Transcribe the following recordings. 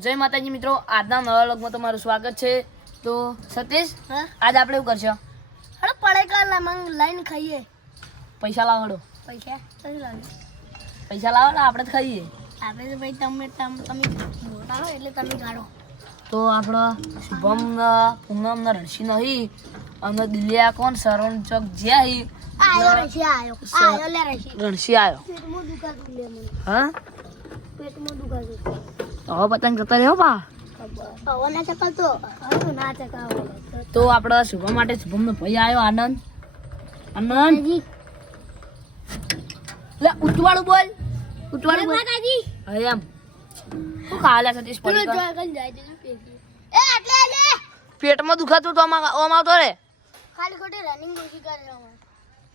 જય માતાજી મિત્રો, આજના નવા વ્લોગમાં તમારું સ્વાગત છે. તો સતીશ, આજ આપણે એવું કરશો, હડો પડેકા મંગ લાઈન ખાઈએ. પૈસા લાવો. હડો પૈસા કઈ લાગે? પૈસા લાવો ને આપણે જ ખાઈએ. આપણે તો ભાઈ તમે મોટા હો એટલે તમે ગાડો. તો આપણો શુભમ પૂનમ ને રણસી નહીં અને દિલિયા કોણ સરવણ ચોક જ્યાં આયો રશી આયો લે રશી રણસી આવ્યો. પેટમાં દુખાતું લે મને. હા, પેટમાં દુખાતું. હવે પતંગ જતા રહ્યો પા. હવે ના ચકાવતો. હવે ના ચકાવો. તો આપણા શુભમ માટે શુભમ નો ભાઈ આવ્યો આનંદ. આનંદ લે ઉતવાળું બોલ, ઉતવાળું બોલ માતાજી. હા એમ શું ખાવા સતીશ? પડી જાય છે પેટી. એ એટલે લે પેટમાં દુખાતું તો ઓમ આવતો રે. ખાલી ખોટી રનિંગ ઓછી કરે છે.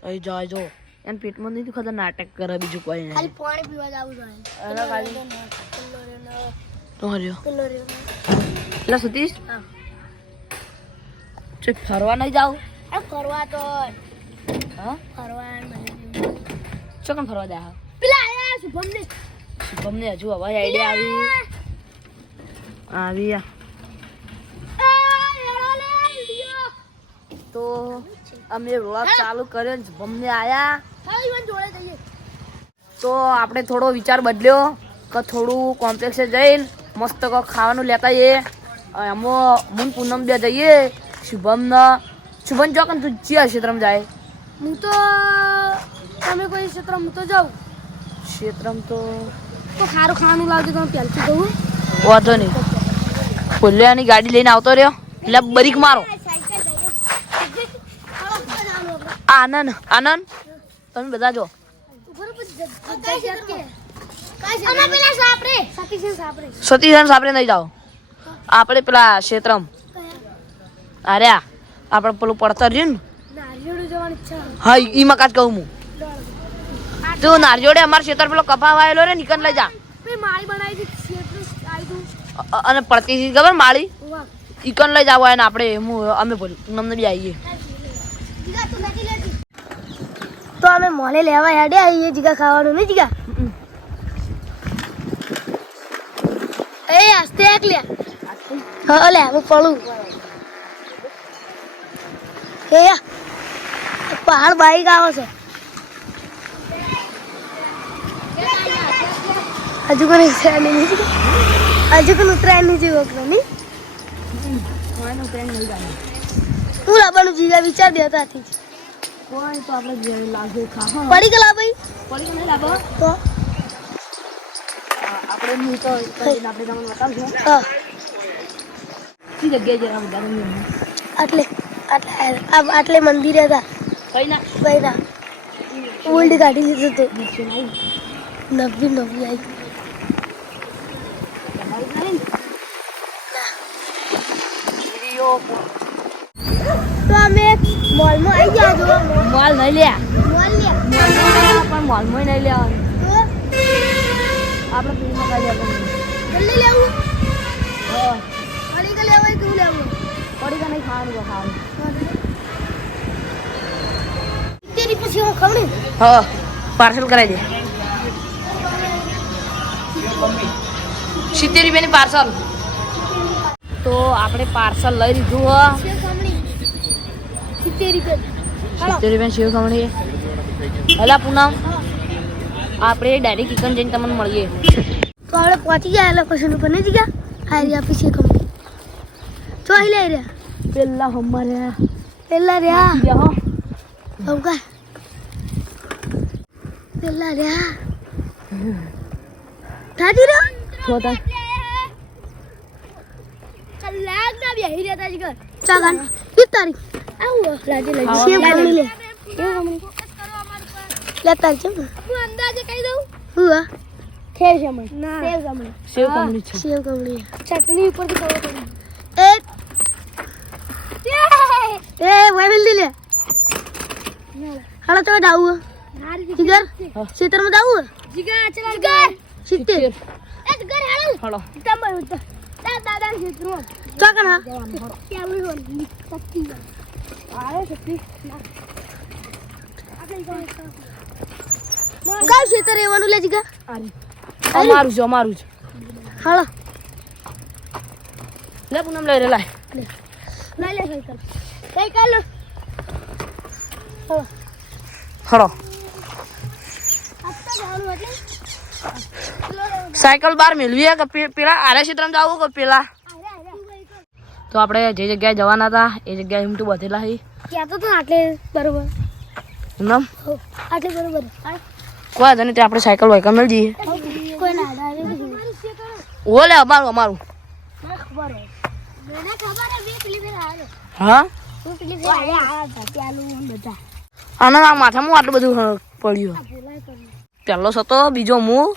અહીં જાય જો એને પેટમાં નહીં દુખાતા, નાટક કરે બીજું કોઈ નહીં. ખાલી પાણી પીવા જાવું જોઈએ. એને ખાલી તો હર્યો પેલો રે. એટલે સતીશ હા. ચેક ફરવા નહીં જાવ? આ ફરવા તો હા, ફરવા ચોકન ફરવા જાય? પેલા આયા શુભમ ને. શુભમ ને હજુ હવે આઈડિયા આવી તો અમે વ્લોગ ચાલુ કર્યો ને શુભમ ને આયા તો આપણે થોડો વિચાર બદલ્યો કે થોડું કોમ્પ્લેક્સે જઈને મસ્ત ખાવાનું લેતા જઈએ. એમાં હું પૂનમ બે જઈએ. શુભમ ચોકન તું જ્યાં ક્ષેત્રમાં જાય? હું તો તમે કોઈ ક્ષેત્ર હું તો જાઉં ક્ષેત્રમાં તો સારું ખાવાનું લાવજો. તમે પહેલથી કહું વાંધો નહીં. પુલ્યાની ગાડી લઈને આવતો રહ્યો એટલે બરીક મારો. આનંદ તમે બધા જો. સતીશ સાપરે નહીં જાઓ. આપણે પેલા ક્ષેત્રમાં અરે આપણે પેલું પડતર રહ્યું ને, હા ઈમાં કાચ કહું હું. તું નારિયોડે અમારા ક્ષેત્ર પેલો કપા વાયેલો રે નીકળ લઈ જા. અને પડતી ખબર માળી ઈકન લઈ જાવ ને આપણે અમે પૂનમને બી આવીએ. તો અમે મોલે લેવા હેડે આવીએ જીગા ખાવાનું નહીં જીગા. એ આસ્તે એક લે. હા લે હું પડું. એ પહાડ બાઈક આવે છે. હજુ કોઈ ઉતરાય નહીં જેવું નહીં. હું લાવવાનું જીગા વિચાર દે ત્યાંથી. કોઈ તો આપણે લાગે ખા પડી ગયેલા ભાઈ પડી નહીં લાવો તો આપણે નહીં તો આપણે તમને બતાવશું હા કઈ જગ્યાએ જરા બધા આટલે મંદિરે હતા કઈ ના ભાઈ ના ઓલ્ડ ગાડી લીધું હતું. નીચે નહીં નવી આવી. તો અમે મોલમાં આવી ગયા છો. મોલ નહીં લ્યા, મોલ લે પણ મોલમાં નહીં લેવાનું. તો આપણે ફ્રીમાં કાઢી આપવાનું. જલ્દી લેવું. હા, પડી કે લેવું તું લેવું. પડી કે નહીં ખાવાનું તેરી પછી હું ખવડી. હા, પાર્સલ કરાવી દે. 70 રૂપિયાની પાર્સલ. તો આપણે પાર્સલ લઈ લીધું હ. 70 રૂપિયા. 70 રૂપિયા સેવ ખમણી. હલા પૂનમ આપણે ડાયરેક્ટ કિચન જઈને તમને મળીએ. તો આપણે પહોંચી ગયા લોકેશન ઉપર નહીં ગયા. આ રહ્યા પછી ખવડી. તો અહીં લઈ રહ્યા પેલા હમારે પેલા રહ્યા ગયા હમકા પેલા રહ્યા થાજી રહ્યો છોટા કલાક ના બેહી રહેતા જીગર ચાગન તારી આવો રાજે લઈ સેવ કમણી લે સેવ કમણી લે તારી છે હું અંદાજે કહી દઉં હું ખેર છે મને સેવ કમણી છે. સેવ કમણી ચટણી ઉપર થી કરો એ વાઈલ દી લે હાલો તો જાવું જીગર ક્ષેત્રમાં જાવું જીગર ચલા જીગર 70 એ જીગર હાલો હાલો તંબર ઉતા દાદા ક્ષેત્રમાં ચાકણ હા કેવું હોય શક્તિ આવે શક્તિ કઈ ક્ષેત્ર રહેવાનું લે જીગર અમારું છે હાલો લે પૂનમ લઈ રે લાય લઈ લે સાયકલ હળો સાયકલ બાર મેળવી કે પેલા આરે ક્ષેત્રમાં જવું કે પેલા તો આપણે જે જગ્યાએ જવાના હતા એ જગ્યાએ એમ તો બધેલા હી ક્યાં તો આટલે બરોબર એમ આટલે બરોબર કોઈ વાંધો નહીં તે આપણે સાયકલ વાયકલ મેળવી કોઈ ના ઓ લે અમારું અમારું ખબર મને ખબર હે બે પેલી ફેર આવે હા હું પેલી ફેર આવ્યા ચાલુ બધા આના આ માથામાં આટલું બધું પડ્યું પહેલો સતો બીજો હું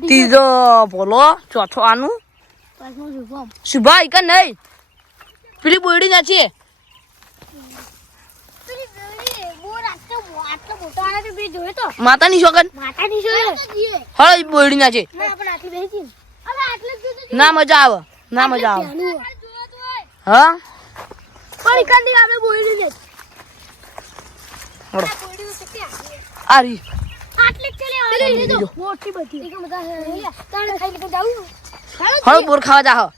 ત્રીજો ભોલો ચોથો આનું શુભા એક નહીં પેલી બોયડી નથી માતાની છોકન હા બોયડી ના છે ના મજા આવે ના મજા આવે હા આ રી હળો બોર ખાવા જા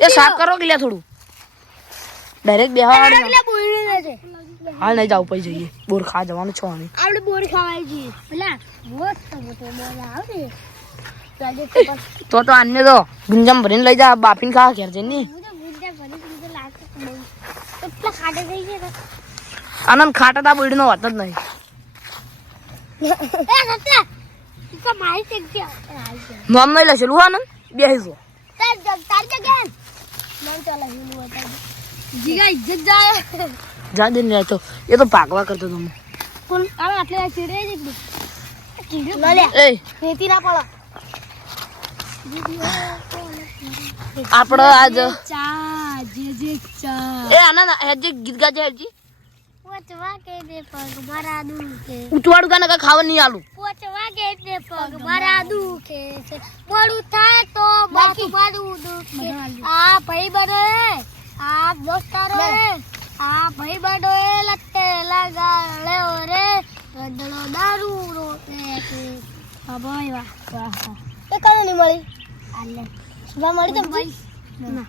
એ સાફ કરો કે લે થોડું ડાયરેક્ટ બેહવા હાલ નહીં જાવ પછી જઈએ બોર ખાવા જવાનું છો અમે આપણે બોર ખાવાય છીએ પેલા મોટો મોટો બોર આવે તો આને તો ગુંજામ ભરીને લઈ જા બાફીને ખાવા ઘેર જઈને આનંદ ખાટા તા બોયડી નો વાત જ નહીં નામ નહીં લખેલું હા આનંદ બેસીશું જા દે ને તો એ તો ભાગવા કરતો તમે આપડે આજ એ આનંદ હેજી ગીત ગાજે હેજી ઉચવાડું કાને કઈ ખાવા નહીં આલું મોડું થાય તો બાકી મારું દુખે આ ભાઈ બનો આ દોસ્તારો આ ભાઈ બનો લટ્ટે લગાડ્યો રે ગંદડો દારૂ રોટે કે ભાઈ વાહ વાહ એ કને નહીં મળી આલે સુબા મળી તો ભાઈ ના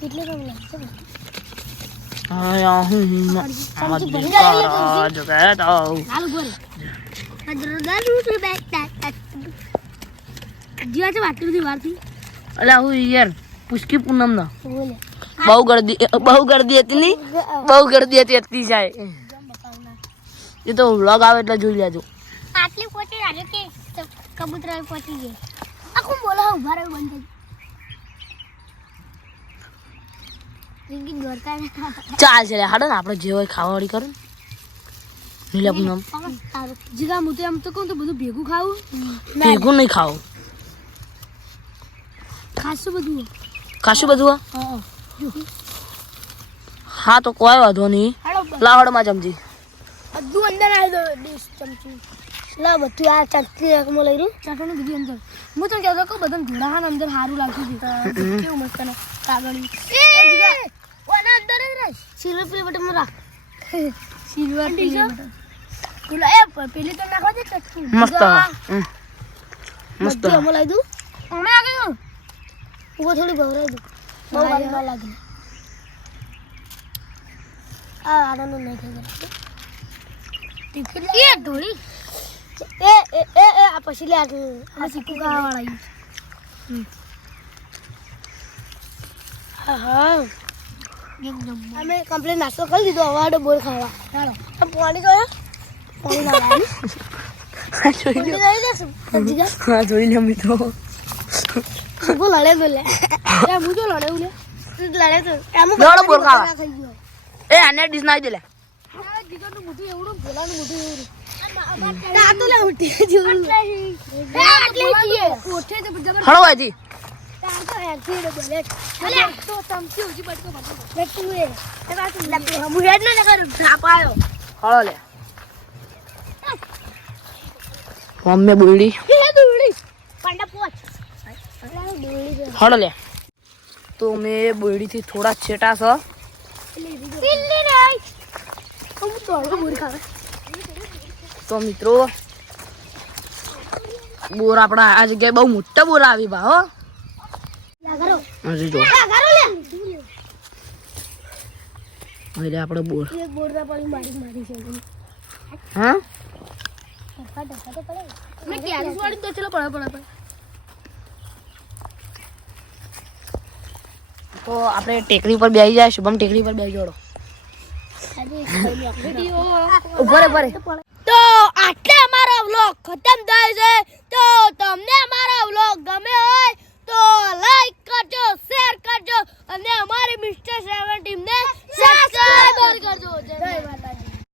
એટલે તો લાગે આયા હું મહારાજ કહેતા લાલ ગોલ ગંદડો દારૂ રે બેટા જીવા છે વાટલી વારથી અલા હું યાર પુષ્કી પૂનમ ના બોલે બહુ ગરદી હતી ની બહુ ગરદી હતી એટલી જાય એ તો વ્લોગ આવે એટલે જોઈ લેજો આટલી પોચી રાજો કે કબૂતર પોચી ગઈ આખું બોલા ઉભા રહ્યો બંધ જિંદગી દોરતા ચાલ છે હાડો ને આપણે જે હોય ખાવાવાળી કરો ને નીલા પૂનમ જીગા હું તો એમ તો કહું તો બધું ભેગું ખાવું ભેગું નહીં ખાવું ખાસું બધું ખાશું બધું હા તો કોઈ વાંધો નહીં લાવડમાં ચમચી બધું અંદર આવી દો ડીશ ચમચી લા બધું આ ચટણી એકમાં લઈ રહ્યું ચટણી બધું અંદર હું તો કહેતો કે બધા જોડાહાન અંદર સારું લાગતું હતું કેવું મસ્ત ને કાગળી ઓના અંદર જ રહે સિલ્વર પ્લે બટન રાખ સિલ્વર પ્લે બટન પેલા એ પેલી તો નાખવા દે ચટણી મસ્ત મસ્ત એમાં લઈ દઉં અમે આ ગયું वो थोड़ी भवराई दो बહુ વાર ના લાગે આ આનો નહીં ખાઈ ટિકિટ એ ઢોળી એ એ એ આ પછી લે આ સિક્કુ ખાવા વાળા હા અમે કમ્પ્લેન નાસ્તો કરી દીધો હવે આડો બોલ ખાવા ચાલો પાણી જોયો પાણી ના લાવી હા જોઈ લે મિત્રો वो लड़े तो ले यार मुझे लड़े उले लड़े तो एम लड़ो बोल खावा ए आने डिश नाई देले यार दिगा तो मुठी एवढं बोलाનું मुठी एवढं ता तो ला उठी जेवण ए आटली आहे कोठे ते जबर हळो आजी ता तो यार छेड बोले अरे तो चमची होती बटको बटको ए ते बात लपे हम हेड ना कर छापायो हळो ले मम्मी बोलडी हे दुडी पंडा पोच हळो ले तो मैं बोलडी थी थोड़ा छेटा सा पिल्ली रे हम तो बोल खा तो मित्रों બોર આપડા આ જગ્યાએ બહુ મોટા બોર આવી બા હો હજી જો એટલે આપણે બોર હા તો આપણે ટેકરી પર બેસી જાય શુભમ ટેકરી પર બેસી જોડો ઉપર તો આટલે અમારો વ્લોગ ખતમ થાય છે તો તમને અમારો વ્લોગ ગમે હોય તો લાઈક કરજો શેર કરજો અને અમારી મિસ્ટર 17 ને સબસ્ક્રાઇબ કરજો જય માતા